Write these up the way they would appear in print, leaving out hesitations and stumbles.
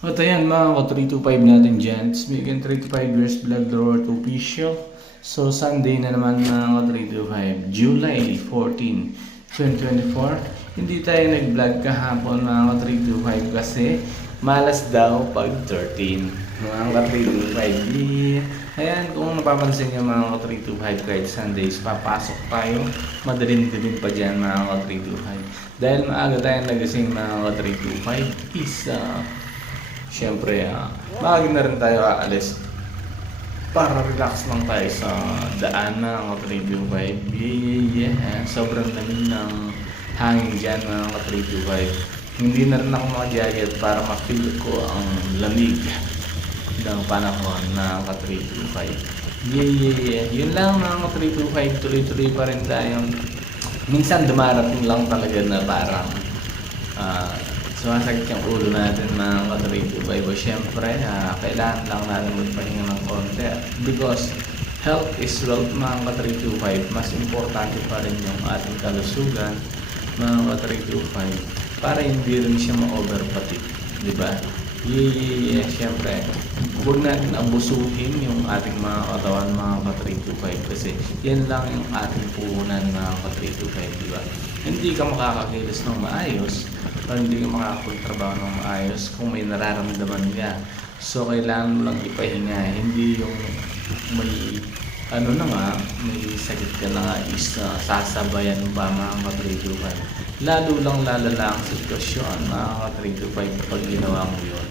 At ayan mga ka-325 natin dyan. It's Megan 325 years Blood Lord Official. So Sunday na naman mga ka-325, July 14, 2024. Hindi tayo nag-vlog kahapon mga ka-325 kasi malas daw pag 13. Mga ka-325. Ayan, kung napapansin nyo mga ka-325 kahit Sundays, papasok tayo. Madaling-dilim pa dyan mga ka-325. Dahil maaga tayong nagising mga ka-325 is siyempre, maaga na rin tayo aalis para relax lang tayo sa daan ng ka-325. Yeah. Sobrang lamig ng hangin dyan mga ka-325. Hindi na rin ako makajaget para ma-feel ko ang lamig ng panahon ng ka-325. Yeah. Yun lang mga ka-325. Tuloy-tuloy pa rin tayo. Minsan dumarating lang talaga na parang sumasakit yung ulo natin mga ka-325. Siyempre, kailangan lang natin magpahinga ng konti because health is wealth mga ka-325. Mas importante pa rin yung ating kalusugan mga ka-325 para hindi rin siya ma-overfatigue, di ba? Yeah. Siyempre, huwag natin abusuhin yung ating mga katawan mga ka-325 kasi yan lang yung ating puhunan mga ka-325, di ba? Hindi ka makakakilos ng maayos o hindi ka makakapagtrabaho ng maayos kung may nararamdaman ka. So, kailangan mo lang ipahinga. Hindi yung may may sakit ka na nga is sasabayan pa mga ka-325. Lalo lang lalala ang sitwasyon mga ka-325 kapag ginawa mo yun.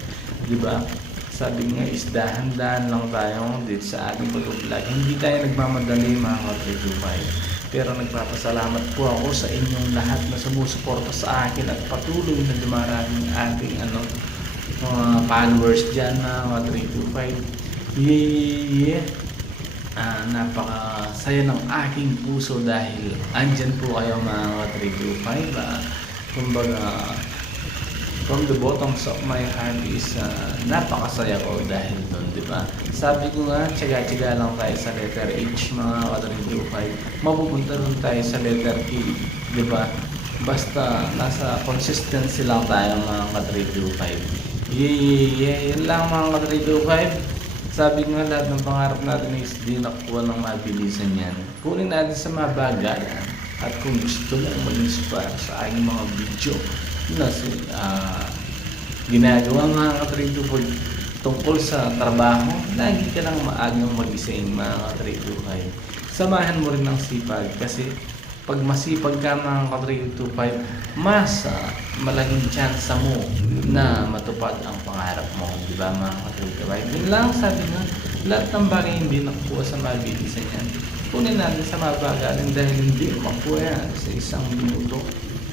Diba? Sabi nga is dahan-dahan lang tayo dito sa ating pag-vlog. Hindi tayo nagmamadali mga ka-325. Pero nagpapasalamat po ako sa inyong lahat na sumusuporta sa akin at patuloy na dumaraming ating mga followers dyan mga 325. Yeah. Napakasaya ng aking puso dahil andyan po kayo mga 325. Kumbaga, from the bottoms of my heart is napakasaya ko dahil doon, di ba? Sabi ko nga, tiyaga-tiyaga lang tayo sa letter H mga ka-325. Mapupunta rin tayo sa letter E, di ba? Basta nasa consistency lang tayo mga ka-325. Yeah. Yan lang mga ka-325. Sabi nga lahat ng pangarap natin is di nakuha ng mabilisan yan. Kunin natin sa mabagalan. At kung gusto mo mag-inspire sa aking mga video na ginagawa mga ka-325 tungkol sa trabaho, lagi ka lang maagang magising mga ka-325. Samahan mo rin ng sipag kasi pag masipag ka mga ka-325, mas malaking chance mo na matupad ang pangarap mo, di ba mga ka-325? Yun lang, sabi nga, lahat ng bagay hindi nakukuha sa mabilisan yan. Kunin natin sa mabagalan dahil hindi makuha yan sa isang minuto,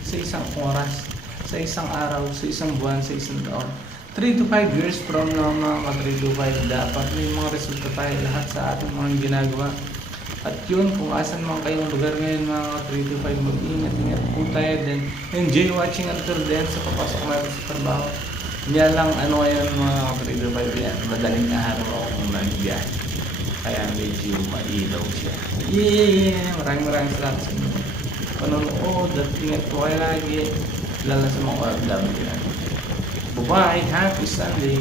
sa isang oras, sa isang araw, sa isang buwan, sa isang taon. 3 to 5 years from now mga ka-3 to 5, dapat may mga resulta tayo lahat sa ating mga ginagawa. At yun, kung asan man kayong lugar ngayon mga ka-3 to 5, mag-ingat-ingat po tayo din. Enjoy watching until then sa papasok natin sa trabaho. Yan lang, ngayon mga ka-3 to 5 yan. Madaling araw akong nag-biyahe. Kaya medyo mailaw siya. Yeah! Maraming salamat sa inyo. Panonood at ingat po kayo lagi. Lalo sa mga OFW yan. Bye-bye! Happy Sunday!